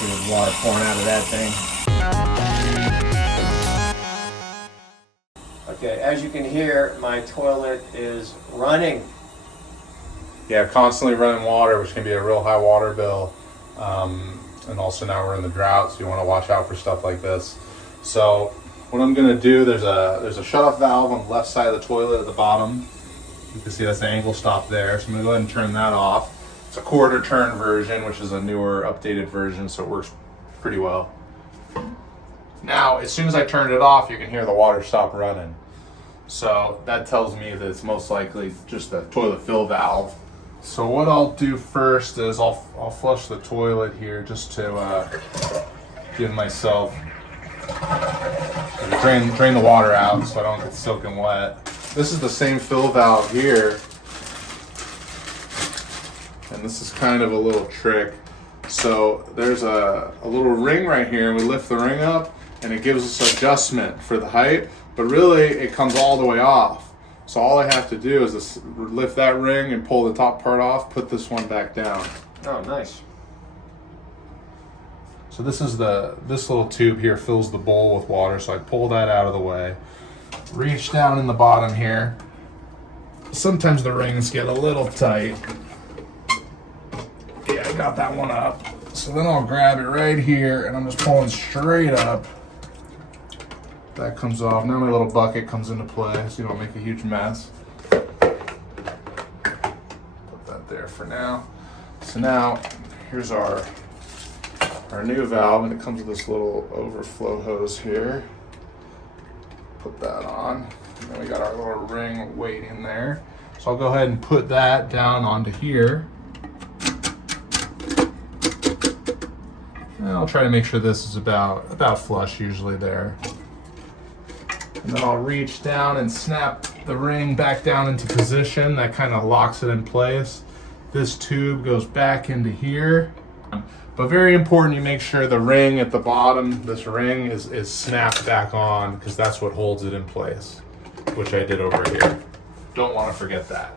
See the water pouring out of that thing. Okay, as you can hear, my toilet is running. Yeah, constantly running water, which can be a real high water bill. And also now we're in the drought, so you want to watch out for stuff like this. So what I'm going to do, there's a shut-off valve on the left side of the toilet at the bottom. You can see that's the angle stop there. So I'm going to go ahead and turn that off. It's a quarter turn version, which is a newer, updated version, so it works pretty well. Now, as soon as I turned it off, you can hear the water stop running. So that tells me that it's most likely just a toilet fill valve. So what I'll do first is I'll flush the toilet here just to give myself, drain the water out so I don't get soaking wet. This is the same fill valve here, and this is kind of a little trick. So there's a little ring right here, and we lift the ring up and it gives us adjustment for the height, but really it comes all the way off. So all I have to do is just lift that ring and pull the top part off, put this one back down. Oh, nice. So this little tube here fills the bowl with water, so I pull that out of the way. Reach down in the bottom here. Sometimes the rings get a little tight. Yeah, I got that one up. So then I'll grab it right here and I'm just pulling straight up. That comes off. Now my little bucket comes into play so you don't make a huge mess. Put that there for now. So now here's our new valve, and it comes with this little overflow hose here. Put that on. And then we got our little ring waiting there. So I'll go ahead and put that down onto here. And I'll try to make sure this is about flush usually there. And then I'll reach down and snap the ring back down into position. That kind of locks it in place. This tube goes back into here. But very important, you make sure the ring at the bottom, this ring is snapped back on, because that's what holds it in place, which I did over here. Don't want to forget that.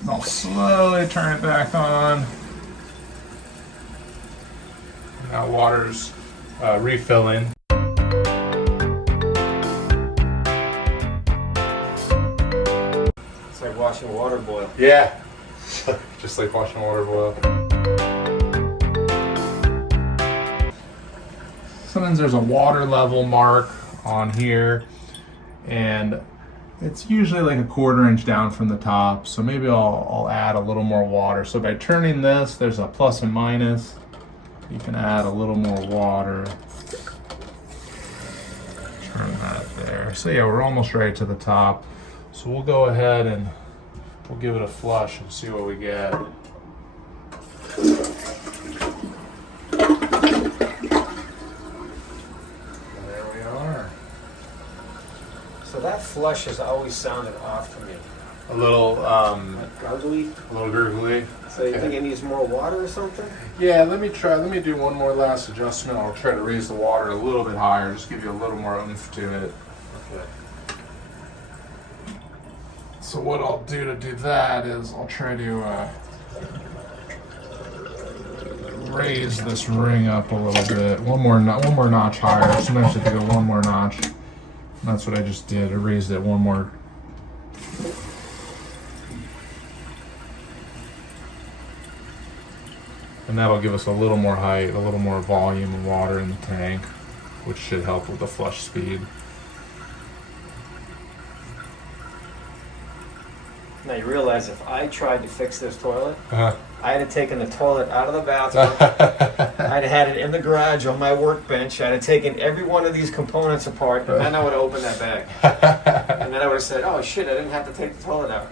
And I'll slowly turn it back on. Now water's refilling. It's like watching water boil. Yeah, just like watching water boil. Sometimes there's a water level mark on here, and it's usually like a 1/4 inch down from the top. So maybe I'll add a little more water. So by turning this, there's a plus and minus. You can add a little more water. Turn that there. So yeah, we're almost right to the top. So we'll go ahead and we'll give it a flush and see what we get. There we are. So that flush has always sounded off to me. A little Gurgly? a little gurgly. So you think it needs more water or something? Yeah, let me do one more last adjustment. I'll try to raise the water a little bit higher, just give you a little more oomph to it. Okay. So what I'll do that is I'll try to raise this ring up a little bit. One more notch higher. Sometimes you have to go one more notch. And that's what I just did. I raised it one more. And that'll give us a little more height, a little more volume of water in the tank, which should help with the flush speed. Now you realize if I tried to fix this toilet, Uh-huh. I'd have taken the toilet out of the bathroom. I'd have had it in the garage on my workbench. I'd have taken every one of these components apart, and then I would have opened that bag. And then I would have said, oh shit, I didn't have to take the toilet out.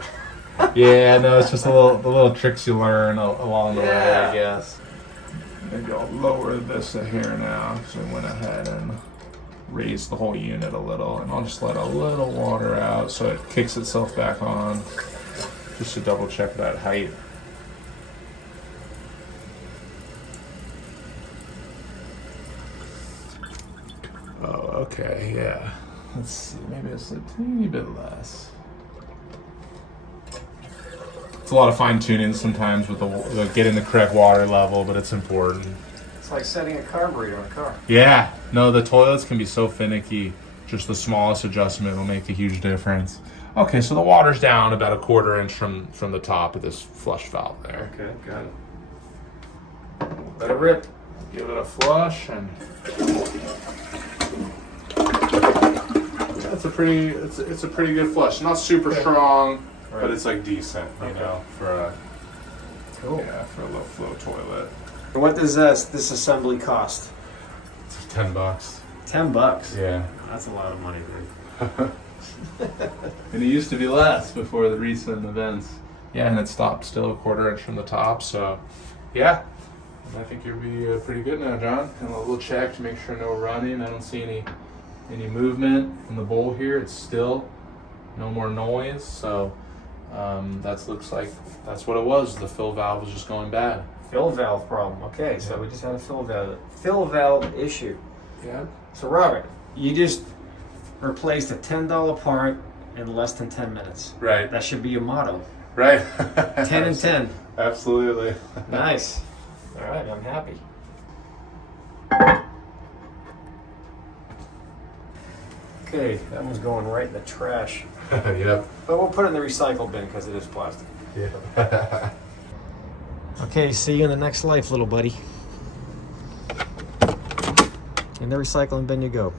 Yeah, no, it's just the little tricks you learn along the way, I guess. Maybe I'll lower this here now. So I went ahead and raised the whole unit a little, and I'll just let a little water out so it kicks itself back on, just to double check that height. Oh, okay, yeah. Let's see, maybe it's a teeny bit less. It's a lot of fine tuning sometimes with the getting the correct water level, but it's important. It's like setting a carburetor in a car. Yeah, no, the toilets can be so finicky. Just the smallest adjustment will make a huge difference. Okay, so the water's down about a 1/4 inch from the top of this flush valve there. Okay, got it. Let it rip. Give it a flush, and it's a pretty good flush. Not super strong, Right. but it's like decent, you know, for a Cool. for a low flow toilet. And what does this assembly cost? It's $10. $10. Yeah. That's a lot of money, dude. And it used to be less before the recent events. Yeah, and it stopped still a 1/4 inch from the top, so yeah. And I think you'll be pretty good now, John. And a little check to make sure no running. I don't see any movement in the bowl here. It's still, no more noise. So that looks like that's what it was. The fill valve was just going bad. Fill valve problem. Okay, so we just had a fill valve issue. Yeah. So Robert, you just replaced a $10 part in less than 10 minutes. Right. That should be your motto. Right. 10 and 10. Absolutely. Nice. All right, I'm happy. Okay, that one's going right in the trash. Yep. But we'll put it in the recycle bin because it is plastic. Yeah. Okay, see you in the next life, little buddy. In the recycling bin you go.